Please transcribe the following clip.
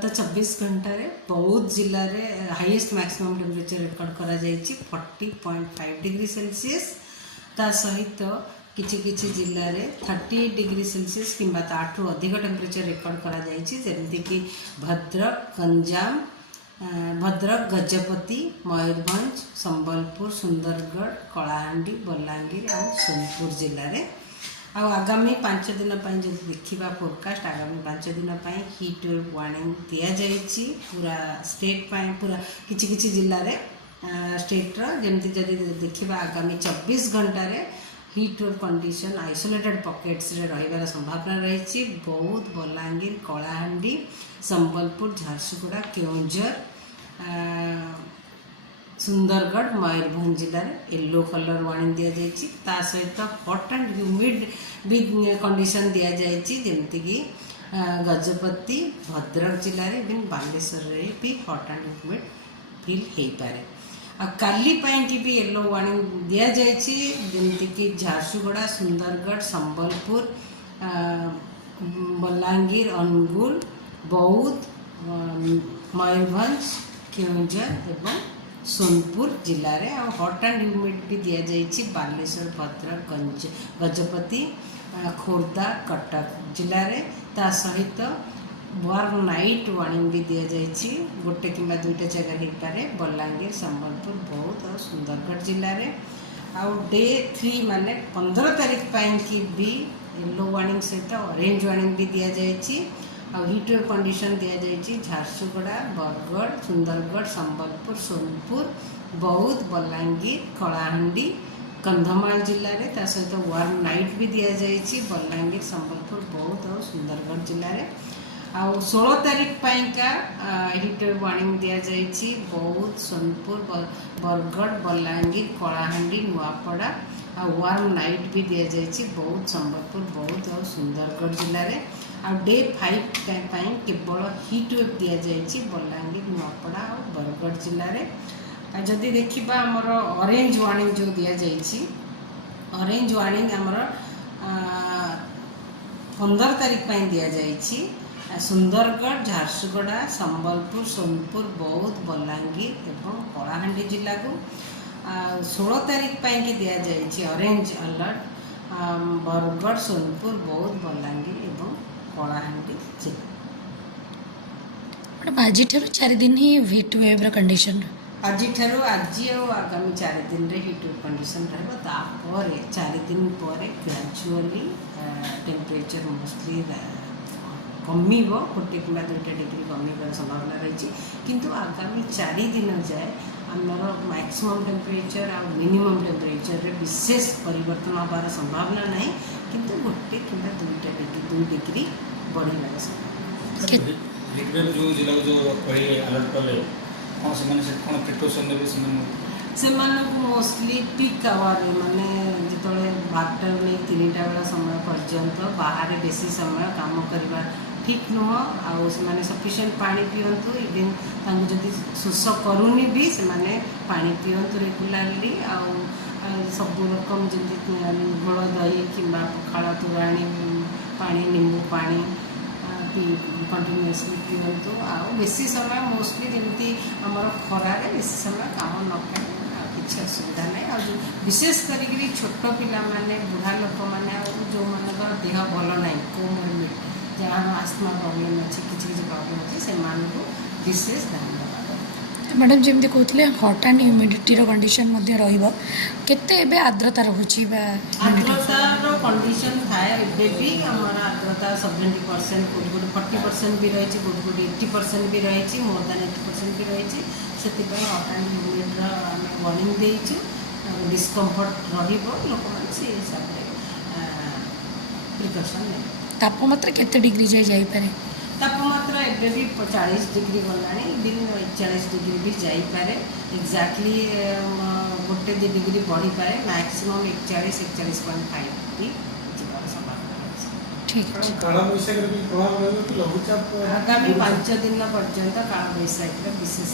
गत 24 घंटा रे बौद्ध जिले में हाईएस्ट मैक्सिमम टेम्परेचर रिकॉर्ड करा जायछि 40.5 डिग्री सेल्सियस। ता सहित किछि किछि जिले में 38 डिग्री सेल्सियस किंबा ताठू अधिक टेम्परेचर रिकॉर्ड करा जायछि, जेमति कि भद्रक, गंजाम, भद्रक, गजपति, मयूरभंज, संबलपुर, सुंदरगढ़, कलाहांडी, बलांगीर और सोनपुर जिले में। आगामी 5 दिन जो देखा फोरकास्ट आगामी 5 दिन हीट वेव वार्निंग दि जाइए पूरा स्टेट पूरा किछि किछि जिले में स्टेट्र जमती जदि देखा आगामी 24 घंटा heat wave condition isolated pockets रे रहिबार संभावना रही। बौद्ध, बलांगीर, कलाहांडी, संबलपुर, झारसुगुड़ा, केउंझर, सुंदरगढ़, मयूरभंज जिले में येलो कलर वार्निंग दि जाइए। ता सहित हॉट एंड ह्यूमिड भी कंडीशन दि जाइए, जमती कि गजपति, भद्रक जिले में इवन बालेश्वर में भी हॉट एंड ह्यूमिड फील हो पारे। काली की भी येलो वार्निंग दि जाइए, जमती कि झारसुगुड़ा, सुंदरगढ़, संबलपुर, बलांगीर, अनुगुल, बौद्ध, मयूरभंज, केउंझर एवं सोनपुर जिले में। और हॉट एंड ह्यूमिड भी दि जाइए बालेश्वर, भद्रक, गजपति, खोर्धा, कटक जिले में। ता सहित वार्म नाइट वार्निंग भी दि जाइए, गोटे कि दुईटा जगह हो पारे बलांगीर, संबलपुर, बौद्ध और सुंदरगढ़ जिले में। आउ डे 3 माने 15 तारीख की भी येलो वार्निंग सहित ऑरेंज वार्निंग भी दि जाइए। और हीट वेव कंडीशन दि जाइए झारसुगुड़ा, बरगढ़, सुंदरगढ़, संबलपुर, सोनपुर, बौद्ध, बलांगीर, कलाहांडी, कंधमाल जिले में। ता सहित वार्म नाइट भी दि जाइए बलांगीर, संबलपुर, बौद्ध और सुंदरगढ़ जिले में। आउ 16 तारीख का हीट वेव वार्निंग दि जाइए बौद्ध, सोनपुर, बरगढ़, बलांगीर, कलाहांडी, नुआपड़ा। आ वार्म नाइट भी दि जाइए बौद्ध, संबलपुर, बौद्ध और सुंदरगढ़ जिले में। आ डे 5 केवल हीट वेव दि जाइए बलांगीर, नुआपड़ा और बरगढ़ जिले में। जदि देखा आमर ऑरेंज वार्निंग जो दि जाइए, ऑरेंज वार्निंग आमर 15 तारीख दि जाइए सुंदरगढ़, झारसुगुड़ा, संबलपुर, सोनपुर, बौद्ध, बलांगीर एवं कलाहांडी जिला को। 16 तारीख की दि जाइए ऑरेंज अलर्ट बरगढ़, सोनपुर, बौद्ध, बलांगीर एवं कलाहांडी जिला। आज 4 दिन ही हीट वेव कंडीशन आज आगामी 4 दिन रे हीट वेव कंडीशन रही। 4 दिन पर ग्रेजुअली टेम्परेचर मोस्टली कमिब, गोटे कि 2टा डिग्री कमिबार संभावना रही। किंतु आगामी 4 दिन जाए आमर मैक्सिमम टेम्परेचर और मिनिमम टेम्परेचर रे विशेष परिवर्तन होबार संभावना नहीं, किंतु गोटे कि 2 डिग्री बढ़िबार संभावना। हिटवेव जो जिला जो कही अलर्ट कले कौन से कौन प्रिकॉशन नेबे से मोस्टली पीक आवर माने जो बारटा बेले 3टा बेला समय पर्यंत बाहर बेसी समय काम करवा ठीक नुह। आउ से सफिशिएंट पानी पियंतु, इवन जदि शोष करूनी भी से पानी पियंतु रेगुलारली। आउ सब रकम जमी घोल दही कि पखाड़ तोराणी पानी, नींबू पानी कंटिन्यूअसली पियंतु। आउ बेसी समय मोस्टली जमी आमर खरारे बेसी समय काम न करें किसी असुविधा नहीं। और जो विशेष करी छोट पिला माने, बुढ़ा लोक मैंने जो मानकर देह भल ना कोमोर्बिड जहाँ आस्थमा प्रॉब्लम अच्छी किसी प्रॉब्लम अच्छी से विशेष ध्यान देवा। मैडम जमी कहते हट एंड ह्यूमिडिटी कंडीशन केते आर्द्रता रोचे आर्द्रतार कंडीशन थाए भी आमर आर्द्रता 70% कौट 40% भी रही, कौट 80% भी रही, मोर देन 80% भी रही। से हट एंड ह्यूमिडिटी आम वार्निंग देचु, डिस्कम्फर्ट रोक मैंने से हिसाब से प्रिकसन नहीं। तापमात्रा केते डिग्री जाइए? तापमात्रा एवं भी 40 डिग्री गला, दिन 41 डिग्री भी जापे। एक्जाक्टली गोटे 2 डिग्री बढ़ी पाए, मैक्सिमम 41-41.5 भी जावार संभावना ठीक। आगामी 5 दिन पर्यंत काल बैशाखी विशेष